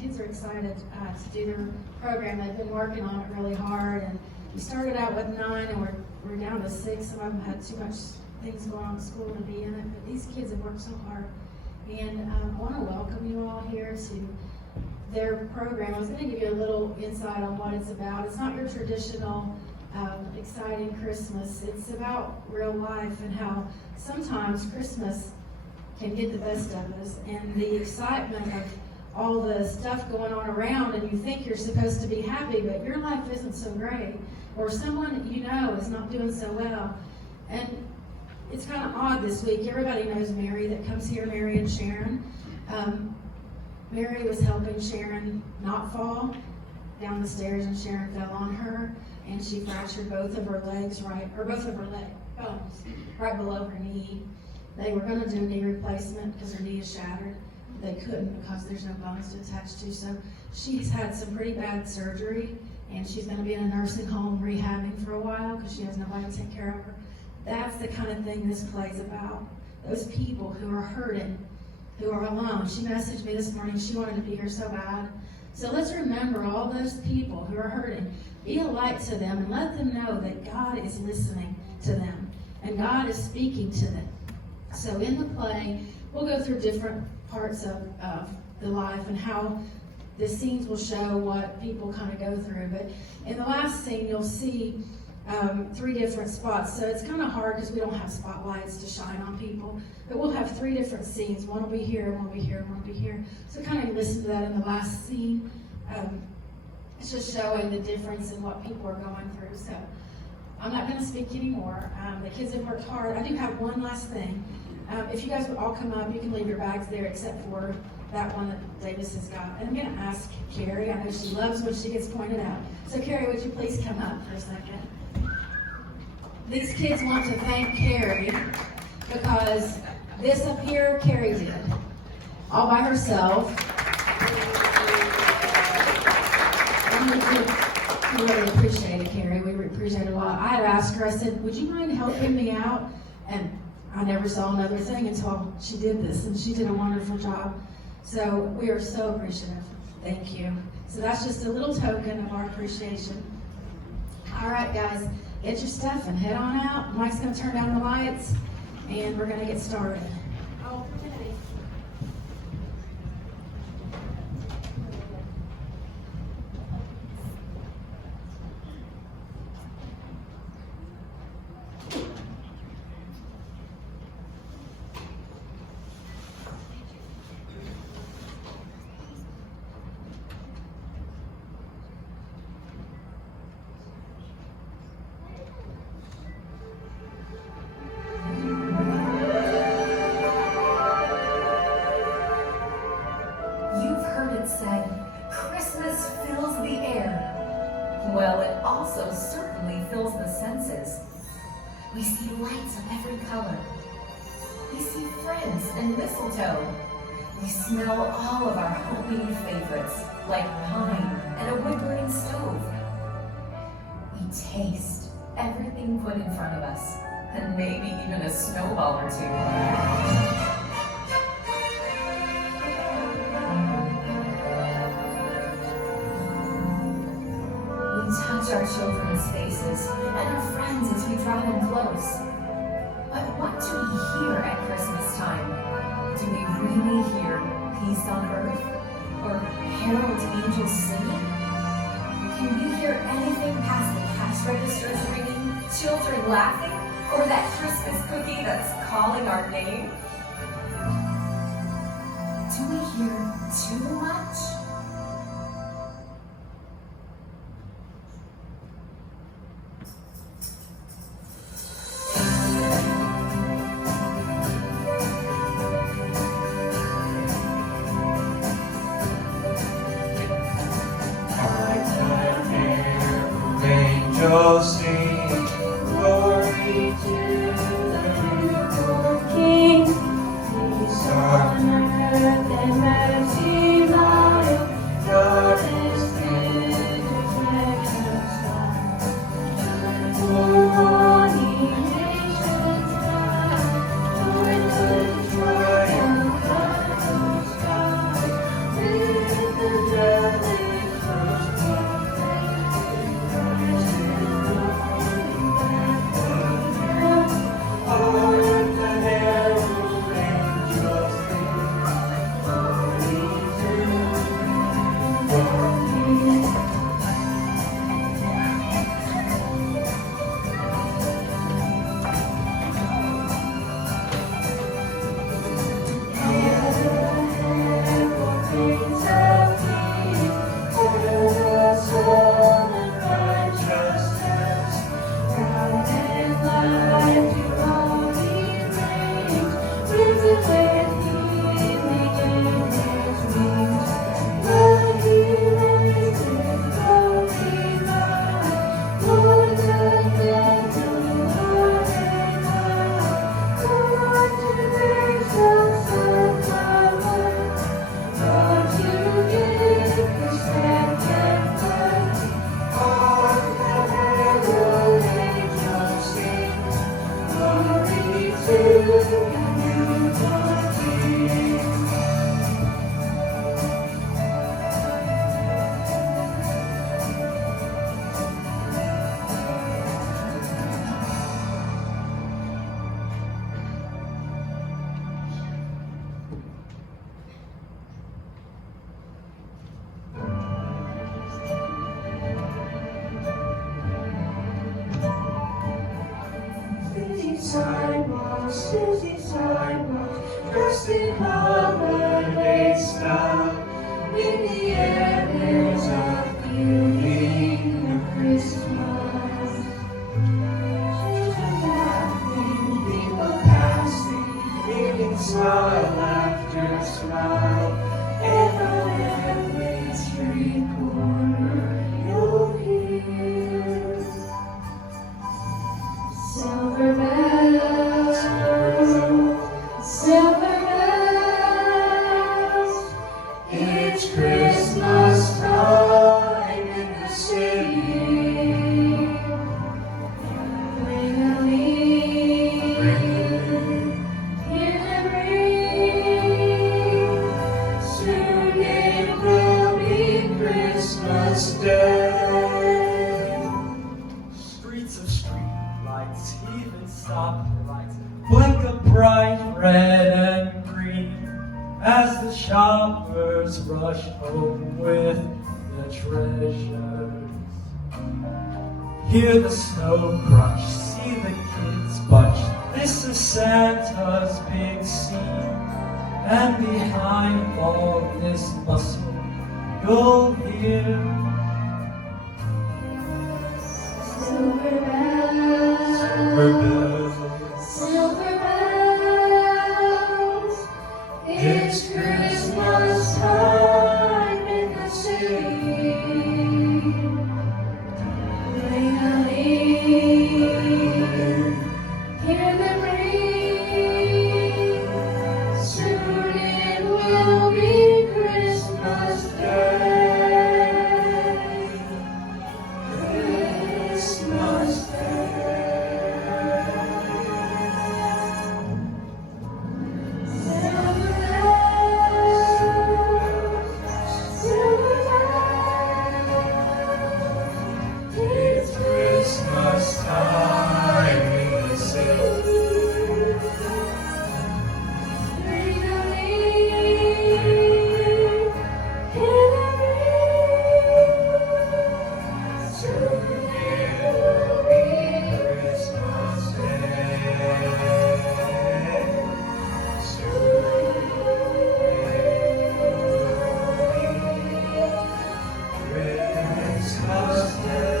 kids are excited to do their program. They've been working on it really hard, and we started out with 9, and we're down to 6. Some of them had too much things going on in school to be in it, but these kids have worked so hard. And I want to welcome you all here to their program. I was going to give you a little insight on what it's about. It's not your traditional exciting Christmas. It's about real life and how sometimes Christmas can get the best of us, and the excitement of all the stuff going on around, and you think you're supposed to be happy, but your life isn't so great, or someone you know is not doing so well. And it's kind of odd this week. Everybody knows Mary that comes here, Mary and Sharon. Mary was helping Sharon not fall down the stairs, and Sharon fell on her, and she fractured both of her legs, bones right below her knee. They were going to do a knee replacement because her knee is shattered. They couldn't because there's no bones to attach to. So she's had some pretty bad surgery, and she's going to be in a nursing home rehabbing for a while because she has nobody to take care of her. That's the kind of thing this play's about. Those people who are hurting, who are alone. She messaged me this morning. She wanted to be here so bad. So let's remember all those people who are hurting. Be a light to them and let them know that God is listening to them and God is speaking to them. So in the play, we'll go through different parts of the life and how the scenes will show what people kind of go through. But in the last scene, you'll see 3 different spots. So it's kind of hard because we don't have spotlights to shine on people. But we'll have 3 different scenes. One will be here, one will be here, one will be here. So kind of listen to that in the last scene. It's just showing the difference in what people are going through. So I'm not going to speak anymore. The kids have worked hard. I do have one last thing. If you guys would all come up, you can leave your bags there except for that one that Davis has got. And I'm going to ask Carrie. I know she loves when she gets pointed out. So Carrie, would you please come up for a second? These kids want to thank Carrie because this up here, Carrie did. All by herself. We really appreciate it, Carrie. We appreciate it a lot. I had asked her, I said, would you mind helping me out? And I never saw another thing until she did this, and she did a wonderful job. So we are so appreciative. Thank you. So that's just a little token of our appreciation. All right, guys, get your stuff and head on out. Mike's going to turn down the lights, and we're going to get started. Oh, okay. Well, it also certainly fills the senses. We see lights of every color. We see friends and mistletoe. We smell all of our homemade favorites, like pine and a wood-burning stove. We taste everything put in front of us, and maybe even a snowball or two. Touch our children's faces and our friends as we draw them close. But what do we hear at Christmas time? Do we really hear peace on earth? Or herald angels singing? Can we hear anything past the cash registers ringing, children laughing, or that Christmas cookie that's calling our name? Do we hear too much? Angels sing, glory to the newborn King. Peace on earth and mercy, light city sidewalks, dressed in holiday style. In the air there's a feeling of Christmas. Children laughing, people passing, greeting, smile after smile. And on every street corner you'll hear silver bells, silver bells. It's Christmas time in the city. Ring-a-ling, hear them ring. Soon it will be Christmas Day. Streets of streetlights, even stoplights, blink of bright red and green as the shoppers rush home with the treasures. Hear the snow crush, see the kids bunch. This is Santa's big scene, and behind all this bustle, you'll hear Silver bells, silver bells. silver bells. It's Christmas time in the city. Ring-a-ling, hear them ring. Soon it will be Christmas Day. Christmas Silver bells, silver bells. It's Christmas time in the city. Ring-a-ling, hear them ring. Soon it will be Christmas Day. Christmas Day.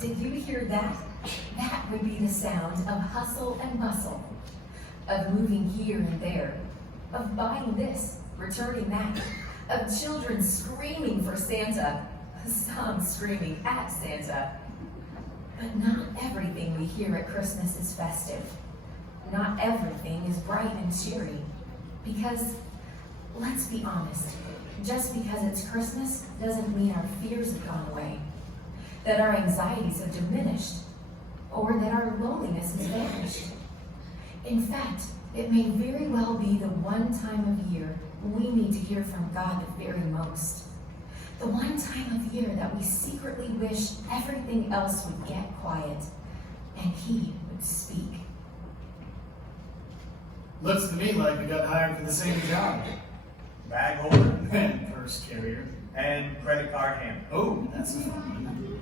Did you hear that? That would be the sound of hustle and bustle, of moving here and there, of buying this, returning that, of children screaming for Santa, some screaming at Santa. But not everything we hear at Christmas is festive. Not everything is bright and cheery. Because, let's be honest, just because it's Christmas doesn't mean our fears have gone away, that our anxieties have diminished, or that our loneliness has vanished. In fact, it may very well be the one time of year we need to hear from God the very most. The one time of year that we secretly wish everything else would get quiet and He would speak. Looks to me like we got hired for the same job. Bag holder And purse carrier. and credit card handler. Oh, that's fun.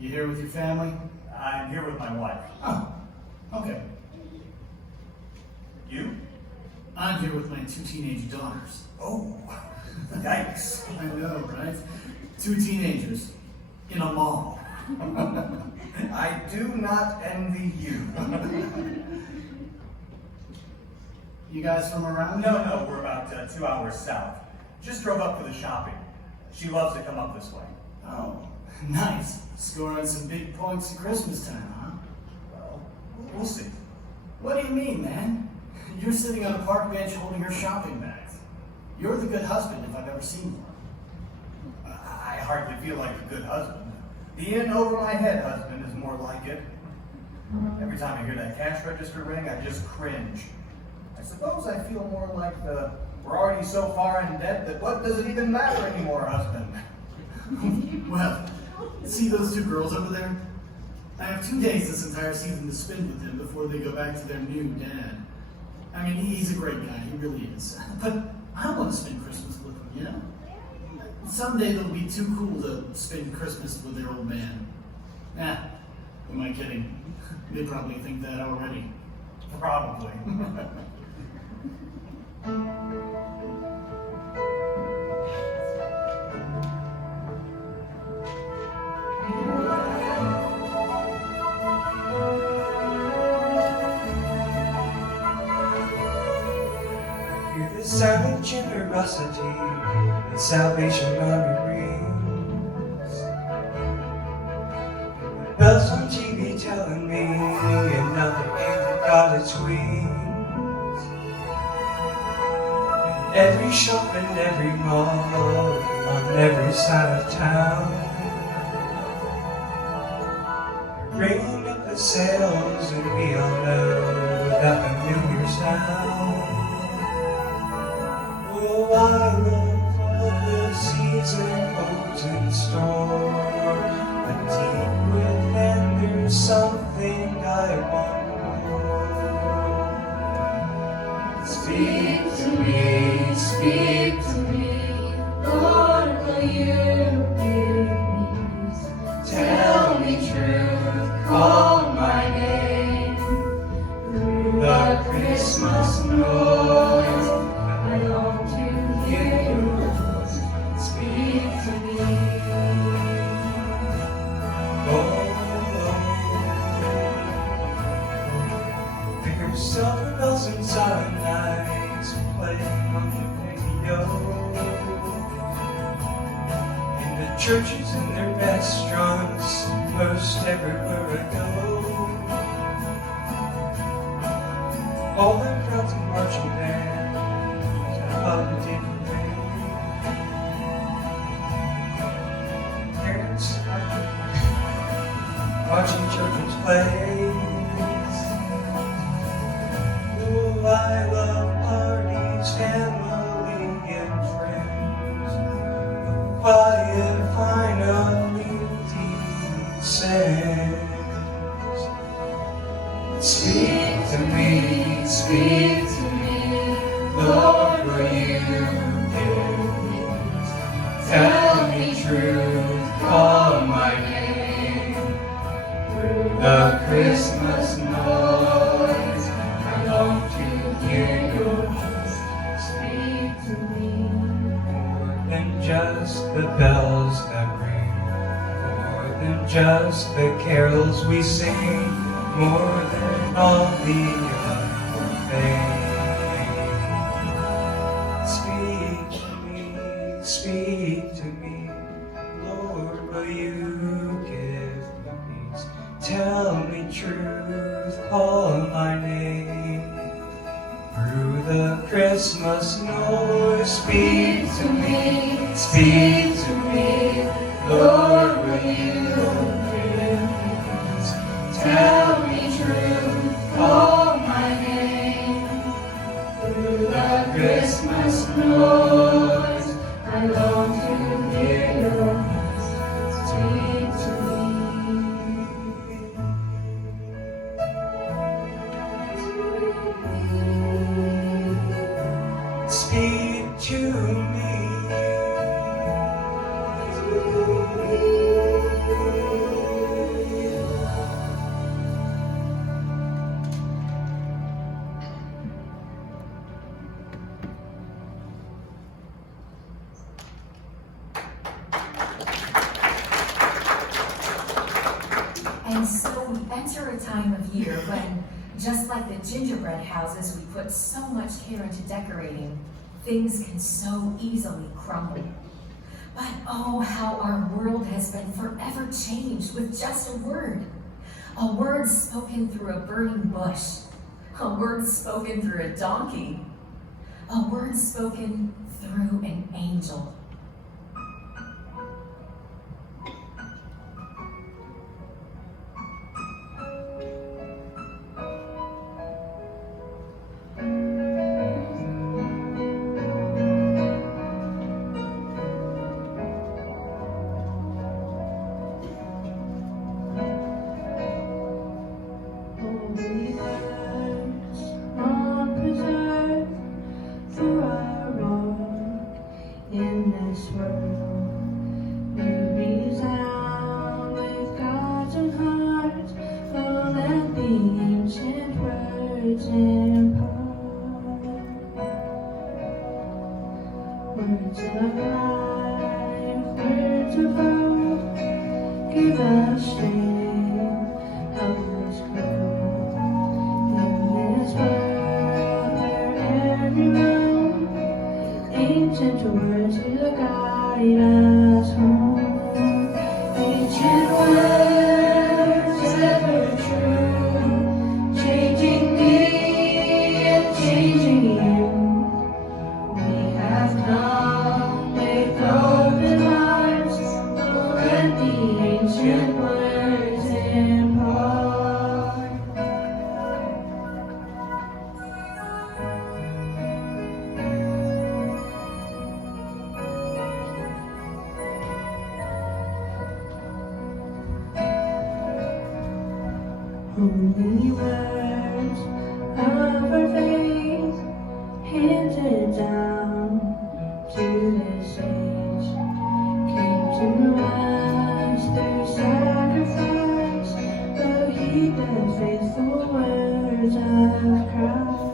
You here with your family? I'm here with my wife. Oh, okay. You? I'm here with my 2 teenage daughters. Oh, yikes. I know, right? 2 teenagers in a mall. I do not envy you. You guys from around? No, we're about 2 hours south. Just drove up for the shopping. She loves to come up this way. Oh, Nice. Scoring some big points at Christmas time, huh? Well, we'll see. What do you mean, man? You're sitting on a park bench holding her shopping bags. You're the good husband if I've ever seen one. I hardly feel like a good husband. The in over my head husband is more like it. Every time I hear that cash register ring, I just cringe. I suppose I feel more like the we're already so far in debt that what does it even matter anymore husband. Well, see those two girls over there? I have 2 days this entire season to spend with them before they go back to their new dad. I mean, he's a great guy, he really is. But I want to spend Christmas with him, you know? Someday they'll be too cool to spend Christmas with their old man. Nah, am I kidding? They probably think that already. Probably. Hear the sound of generosity that Salvation Army rings. The bells on TV telling me another year got its wings. And every shop and every mall on every side of town, they're bringing up the sales, and we all know that the New Year's sound. Oh, I love all the season holds in store, but deep within there's something I want more. Speak to me, speak to me, Lord, will you give me peace? Tell me truth, call my name through the Christmas noise. I long to hear your voice, speak to me. There's silver bells and silent nights playing on the radio. In the churches and their restaurants, most everywhere I go. All the crowds and marching bands, I love the different parents watching children's plays. Oh, I love parties, family and friends. The quiet finally descends. Speak to me, speak to me, Lord, will you give me peace? Tell me truth, call my name through the Christmas noise. I long to hear your voice, speak to me. More than just the bells that ring, more than just the carols we sing, more than all the other things. Speak to me, speak to me, Lord, will you give me peace? Tell me truth, call my name through the Christmas noise. Speak to me, speak to me, Lord, will you give me peace? Tell me truth, call my name through the Christmas noise. I long to hear your voice, speak to me. Speak to me. And so we enter a time of year when, just like the gingerbread houses we put so much care into decorating, things can so easily crumble. But oh, how our world has been forever changed with just a word. A word spoken through a burning bush. A word spoken through a donkey. A word spoken through an angel. Holy words on preserve for our walk in this world. May resound with God's own heart. Oh, let the ancient words impart. Words of life, words of hope, give us strength, help us grow. In this world where every moment, ancient words will guide us home. Ancient words ever true, changing me and changing you. We have come with open hearts, oh, let the ancient words impart. Holy words of our faith, handed down to this age, came to us through sacrifice. Oh, heed the faithful words of Christ.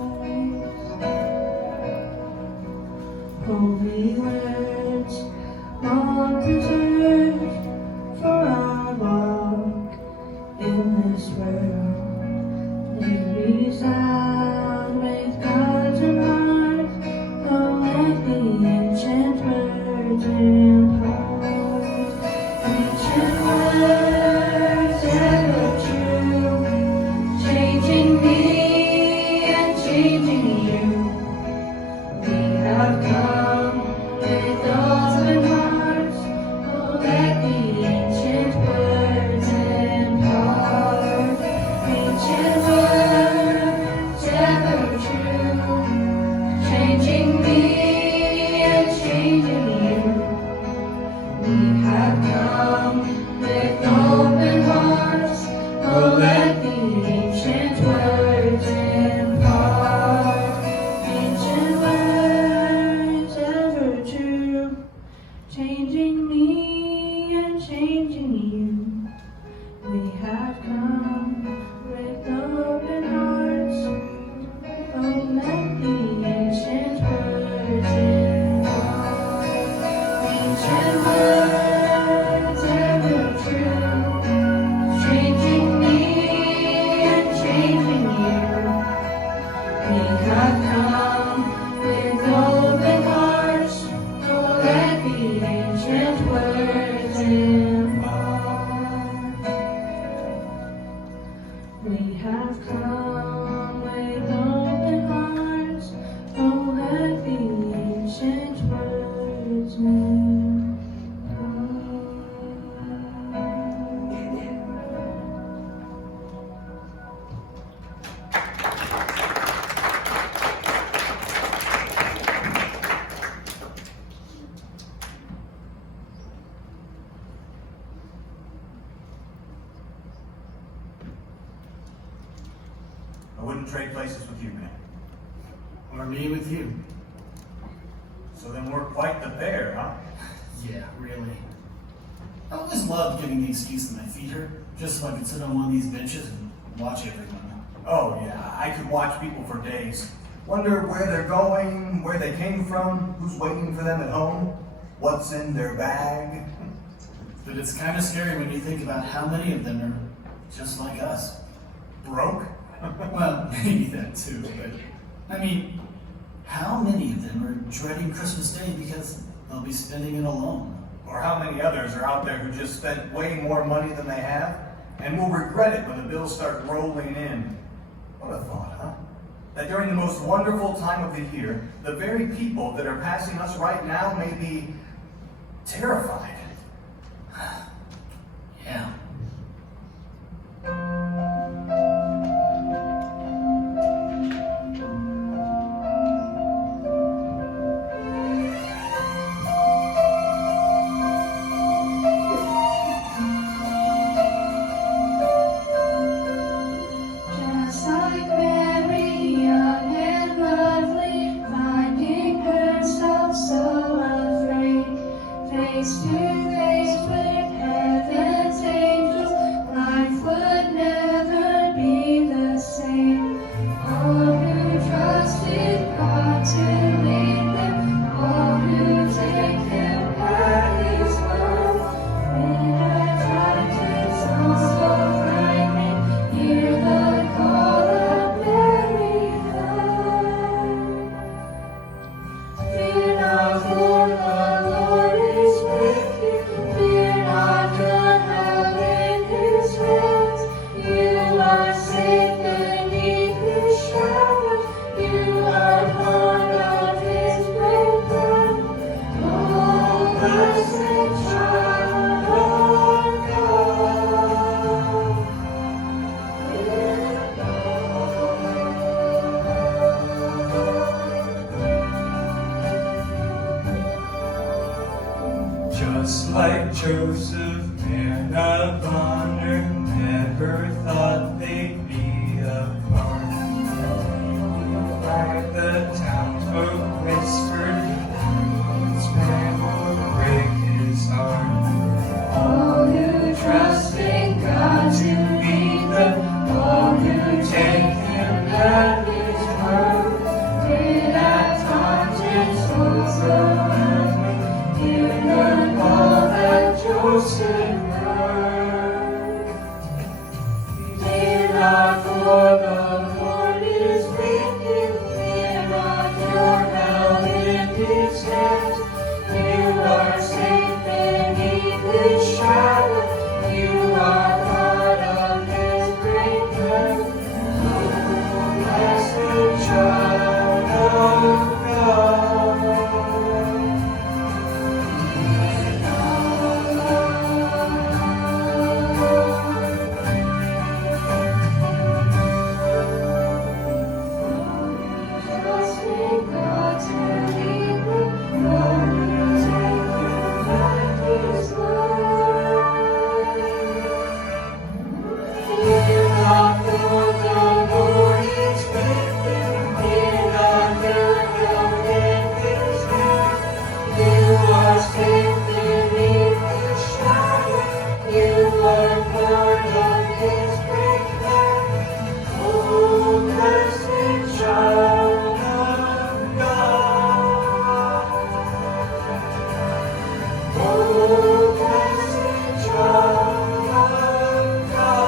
Holy words, long preserved for our walk in this world. They resound with God's own heart. Oh, let the ancient words impart. Ancient words ever true, changing me and changing you. We have come with open hearts. Oh, let the ancient words impart. Ancient words ever true, changing me and changing you. We have come with open hearts. Oh, let the ancient words impart. Ancient words ever true, changing me and changing you. We have come with open hearts. Oh, let the ancient words impart. Ancient words ever true, changing me and changing you. We have come with open hearts. Oh, let the ancient words impart. We have come with open hearts. Oh, let the ancient words impart. I wouldn't trade places with you, man. Or me with you. So then we're quite the pair, huh? Yeah, really. I always loved getting the excuse that my feet hurt, just so I could sit on one of these benches and watch everyone. Oh yeah, I could watch people for days. Wonder where they're going, where they came from, who's waiting for them at home, what's in their bag. But it's kind of scary when you think about how many of them are just like us. Broke? Well, maybe that too, but I mean, how many of them are dreading Christmas Day because they'll be spending it alone? Or how many others are out there who just spent way more money than they have and will regret it when the bills start rolling in? What a thought, huh? That during the most wonderful time of the year, the very people that are passing us right now may be terrified. Yeah. Just like Mary, young and lovely, finding herself so afraid, face to face with heaven's angels, life would never be the same. All who trust in God to lead them, all who take Him at His word, when at times it's all so frightening, hear the call of Mary heard. Fear not, for the Lord is with you. Fear not, your help in His hands. You are safe beneath His shadow. You are part of His great plan. Oh, blessed child of God. Just like Joseph, man of honor, never thought they'd be apart. Like the townsfolk whispered, this man will break his heart. All who trust in God to lead them, all who take Him at His word, when at times it's all so lonely, hear the call that Joseph heard. Fear not, for the Lord is with you. Fear not, your help in His hands. You are safe beneath His shadow. You are part of His great plan. Oh, blessed child of God. Trust in God to lead them, all who take Him at His word. Fear not, for the Lord is with you. Fear not, your help in His hand. You are safe beneath His shadow. You are part of His great plan. Oh, blessed child of God. Oh, blessed child of God.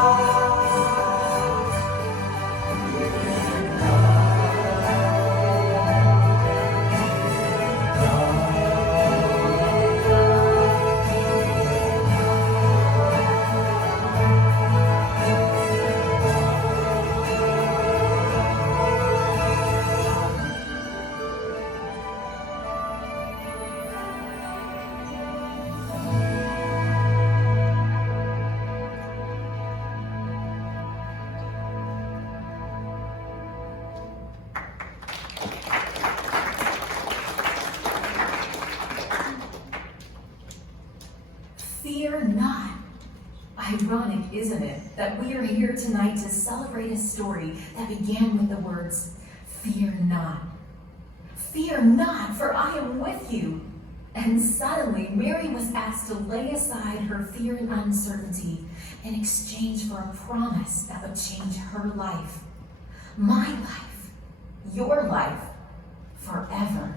Fear not. Ironic, isn't it, that we are here tonight to celebrate a story that began with the words, "Fear not. Fear not, for I am with you." And suddenly, Mary was asked to lay aside her fear and uncertainty in exchange for a promise that would change her life, my life, your life, forever.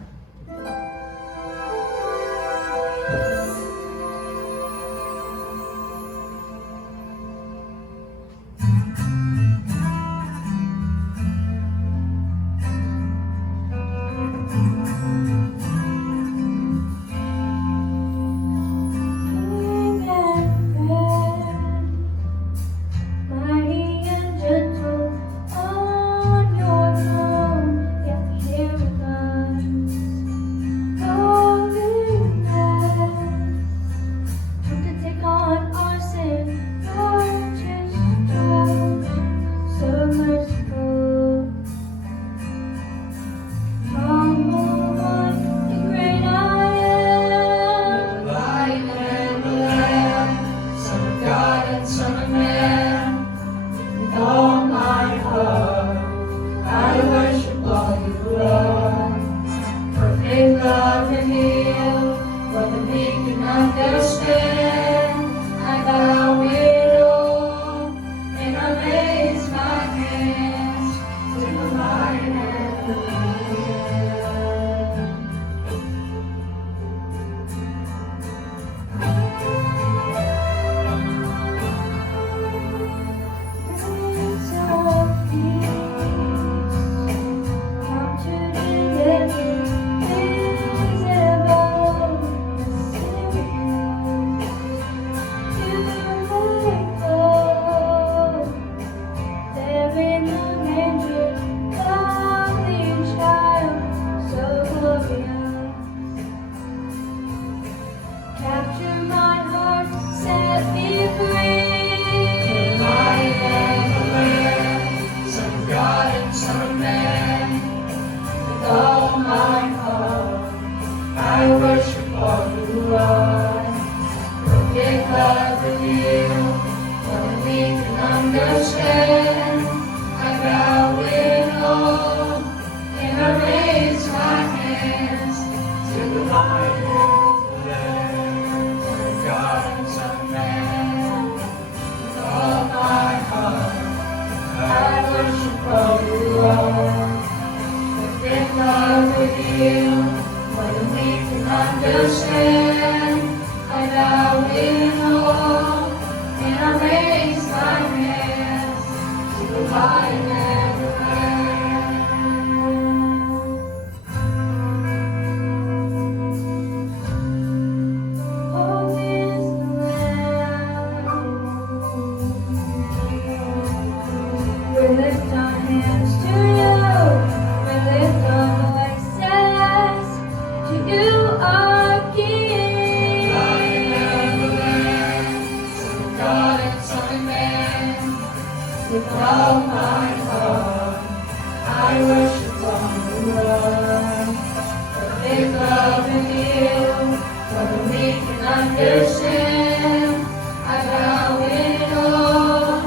I raise my hands to the light and the land. Prince of Peace, come to the living, visible, mysterious. Beautiful, there in the manger, lovely child, so glorious. Capture my heart, set me free. Light and the Lamb, Son of God and Son of Man. With all my heart, I worship all you are. Perfect love revealed, more than we can understand. I bow in awe, and I raise my hands to the light and the Lamb, Son of God and Son of Man. With all my heart, I worship all you are. Perfect love revealed, more than we can understand. I bow in awe, and I raise my hands to the light and the Hope is the Lamb. We lift our hands to you. We lift our voices to you, our King. Lion and the Lamb, Son of God and Son of Man. With all my heart, I worship all you are. Perfect love revealed, more than we can understand. I bow in awe,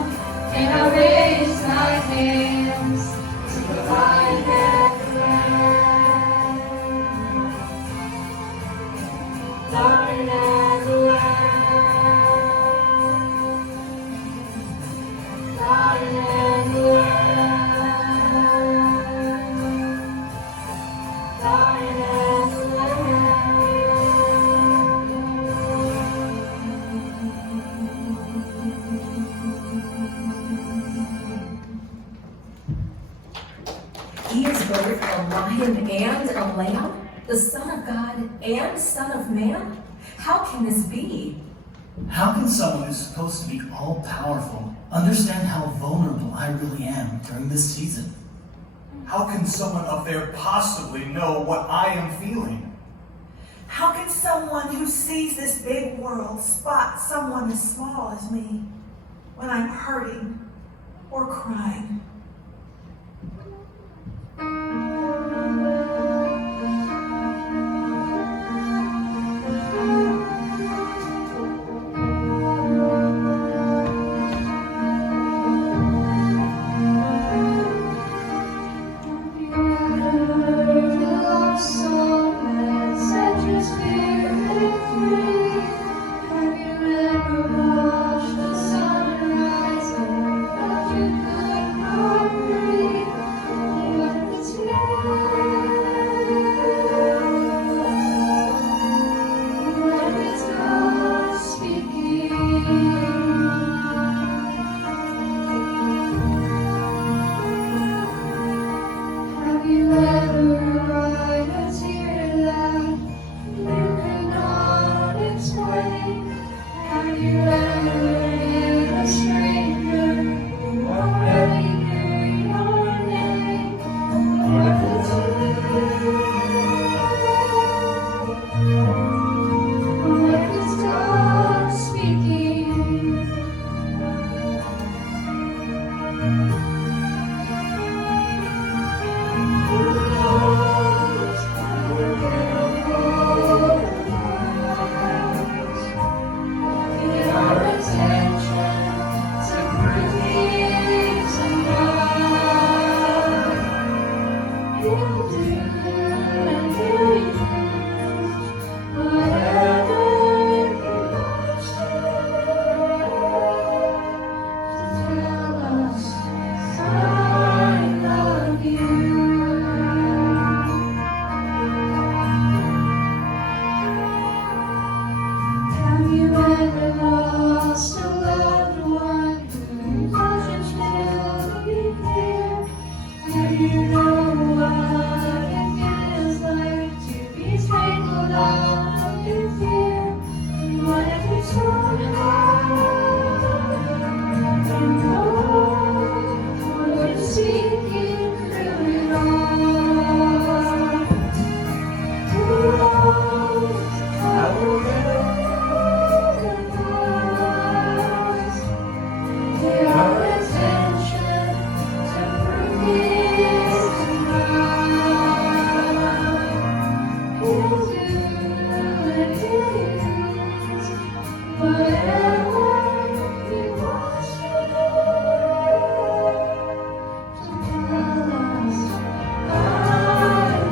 and I raise my hands to the light and the Lamb. Light and the Lamb. Light and the Lamb. Light and the Lamb. He is both a lion and a lamb, the Son of God and Son of Man? How can this be? How can someone who's supposed to be all-powerful understand how vulnerable I really am during this season? How can someone up there possibly know what I am feeling? How can someone who sees this big world spot someone as small as me when I'm hurting or crying? Have you ever cried a tear that you could not explain? Have you ever been a stranger who already knew your name? What is God speaking? Whatever you must do to tell you know what it feels like to be strangled out in fear? What if you told me you know what you're speaking through it all? Who knows how we'll get lost? They are attention to prove this tonight. He'll do and he'll use whatever he wants to do to tell us I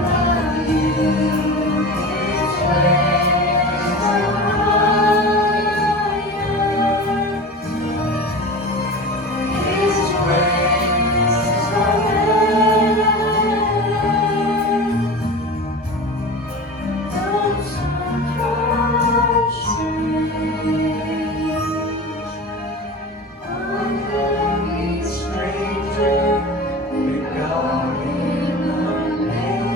love you. His ways are higher. His ways are better. Don't surprise strange. Unhappy stranger, the guardian of nature.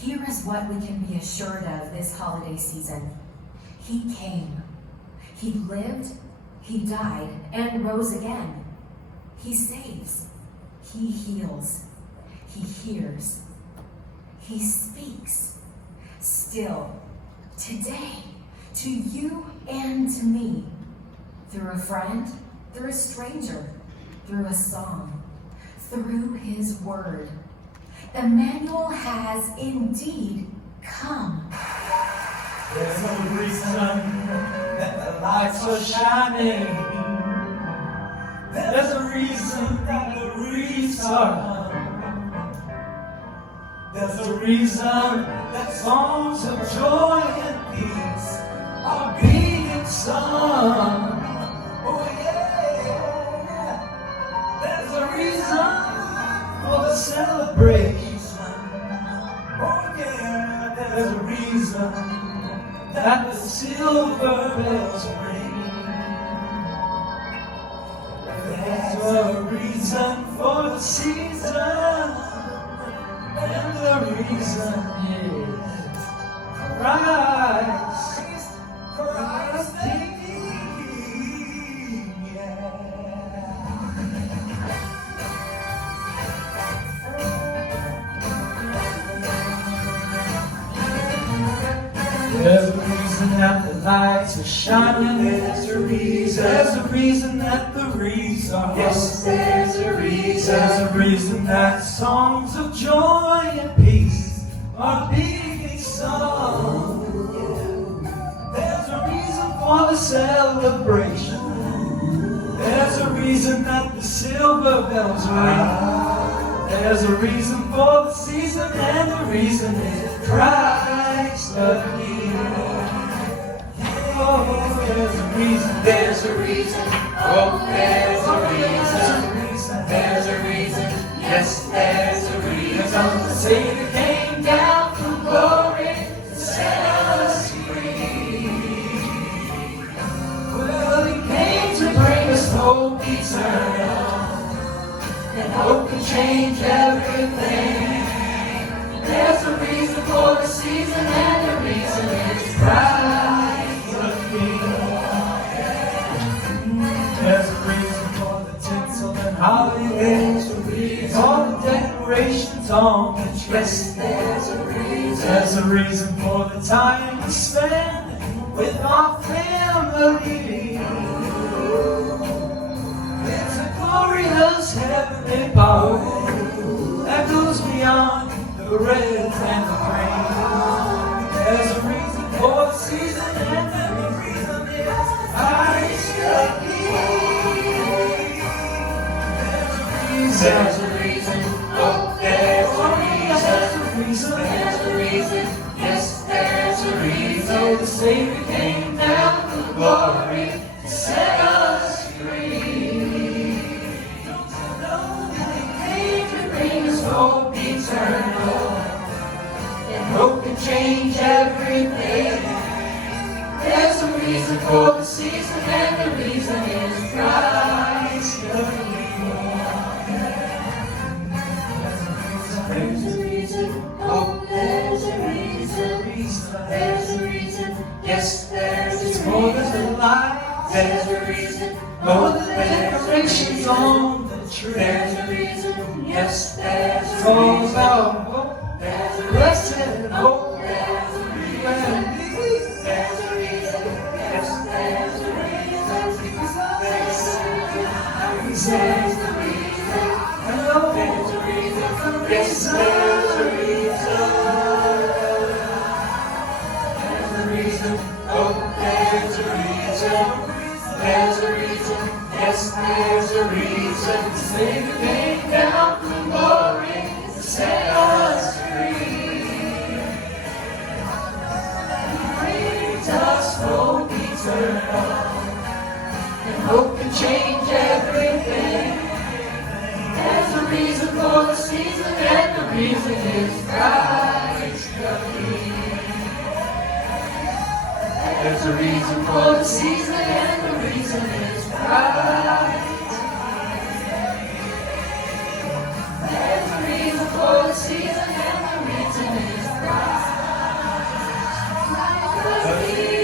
Here is what we can be assured of this holiday season. He came. He lived, he died, and rose again. He saves. He heals. He hears. He speaks. Still, today, to you and to me, through a friend, through a stranger, through a song, through his word. Emmanuel has indeed come. There's a reason that the lights are shining. There's a reason that the wreaths are hung. There's a reason that songs of joy and peace are being sung. Oh yeah. There's a reason for the celebration. Oh yeah. There's a reason that the silver bells ring. There's a reason for the season, and the reason is Christ the King. Yeah. There's a reason that the lights are shining. There's a reason. There's a reason that the wreaths are hung. Yes, there's a reason. There's a reason that songs of joy and peace are being sung. There's a reason for the celebration. There's a reason that the silver bells ring. There's a reason for the season, and the reason is Christ the King. Oh, there's a reason. There's a reason. Oh, there's a reason. There's a reason. Yes, there's a reason. The Savior came down from glory to set us free. Well, He came to bring us hope eternal. And hope can change everything. There's a reason for the season, and the reason is Christ the King. There's a reason for the tinsel and holidays, all the decorations on the tree. Yes, there's a reason. There's a reason for the time we spend with our family. There's a glorious heavenly power that goes beyond the red and the green. There's a reason for the season, and the reason is Christ the King. There's a reason. Oh, there's a reason. There's a reason. Yes, there's a reason. So the Savior came down from glory to set us free. Don't you know that He came to bring us hope eternal? And hope can change everything. There's a reason for the season, and the reason is Christ the King. There's a reason. Oh, there's a reason. There's a reason. Yes, there's a reason. For the light. There's a reason. For the decorations on the tree. There's a reason. Yes, there's a reason. There's a blessed hope. There's a reason. There's a reason. Yes, there's a reason. There's a reason. There's a reason. Hello, there's a reason. Yes, there's a reason. There's a reason. Oh, there's a reason. There's a reason. Yes, there's a reason. The Savior came down from glory to set us free. He brings us hope eternal, and hope can change everything. There's a reason for the season, and the reason is Christ the King. There's a reason for the season, and the reason is Christ. There's a reason for the season, and the reason is Christ. Christ the King.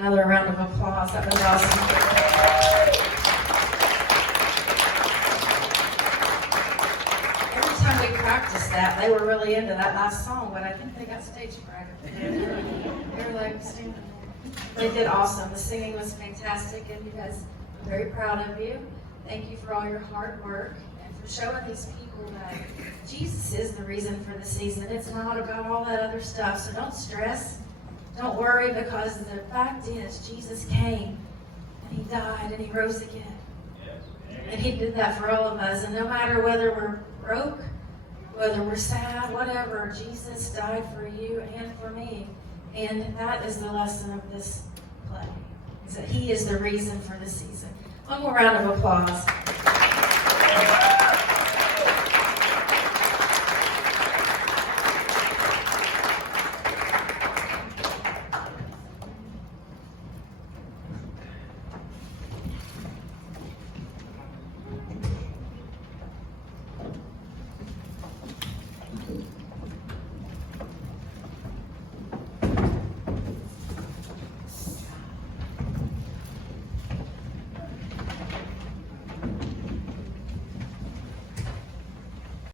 Another round of applause. That was awesome. Every time we practiced that, they were really into that last song, but I think they got stage fright. They were like, singing. They did awesome. The singing was fantastic, and you guys, I'm very proud of you. Thank you for all your hard work and for showing these people that Jesus is the reason for the season. It's not about all that other stuff, so don't stress. Don't worry, because the fact is, Jesus came, and he died, and he rose again. And he did that for all of us. And no matter whether we're broke, whether we're sad, whatever, Jesus died for you and for me. And that is the lesson of this play, is that he is the reason for the season. One more round of applause.